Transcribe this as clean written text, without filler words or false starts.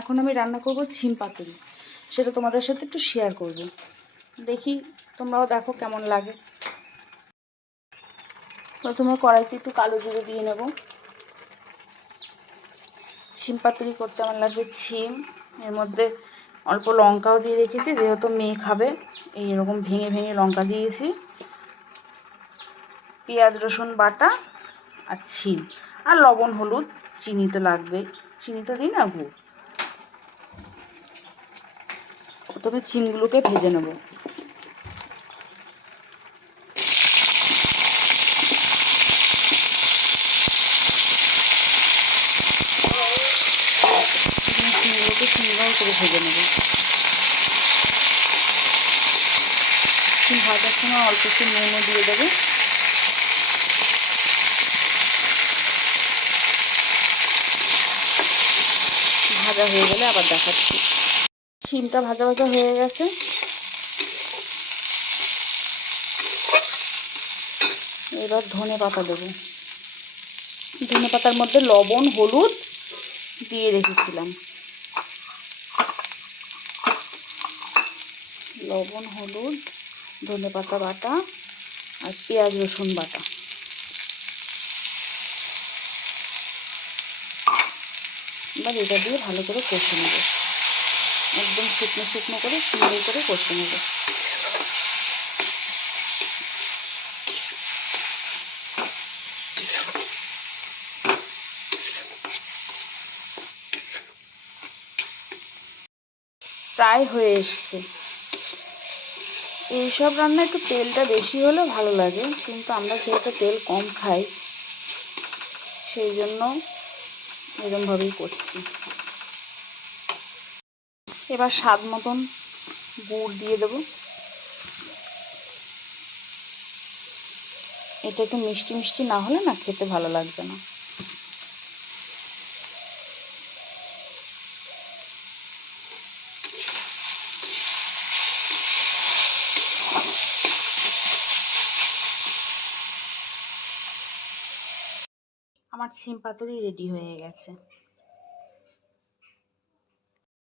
এখন আমি রান্না করব ছিম পাতুরি, সেটা তোমাদের সাথে একটু শেয়ার করব। দেখি তোমরাও দেখো কেমন লাগে। প্রথমে কড়াইতে একটু কালো জিরে দিয়ে নেব। ছিম পাতুরি করতে আমার লাগবে ছিম, এর মধ্যে অল্প লঙ্কাও দিয়ে রেখেছি, যেহেতু মেয়ে খাবে এইরকম ভেঙে ভেঙে লঙ্কা দিয়েছি, পেঁয়াজ রসুন বাটা আর ছিম, আর লবণ হলুদ, চিনি তো লাগবে, চিনি তো দিই না, গুড়। প্রথমে ছিমগুলোকে ভেজে নেব। ছিমগুলোকে সুন্দর করে ভেজে নেব। ছিম ভাজার সময় অল্প একটু নুনও দিয়ে দেবো। ভাজা হয়ে গেলে আবার দেখাচ্ছি। ছিমটা ভাজা ভাজা হয়ে গেছে, এবার ধনে পাতা দেবো। ধনে পাতার মধ্যে লবণ হলুদ দিয়ে রেখেছিলাম, লবণ হলুদ ধনে পাতা বাটা আর পেঁয়াজ রসুন বাটা। এবার এটা দিয়ে ভালো করে কষে নেব, একদম শুকনো শুকনো করে সুন্দর করে কষে নেব। প্রায় হয়ে এসছে। এইসব রান্না একটু তেলটা বেশি হলে ভালো লাগে, কিন্তু আমরা যেহেতু তেল কম খাই সেই জন্য এরকমভাবেই করছি। এবার স্বাদ মতন গুড় দিয়ে দেবো। এটা একটু মিষ্টি মিষ্টি না হলে না খেতে ভালো লাগবে না। আমার ছিম পাতুরি রেডি হয়ে গেছে।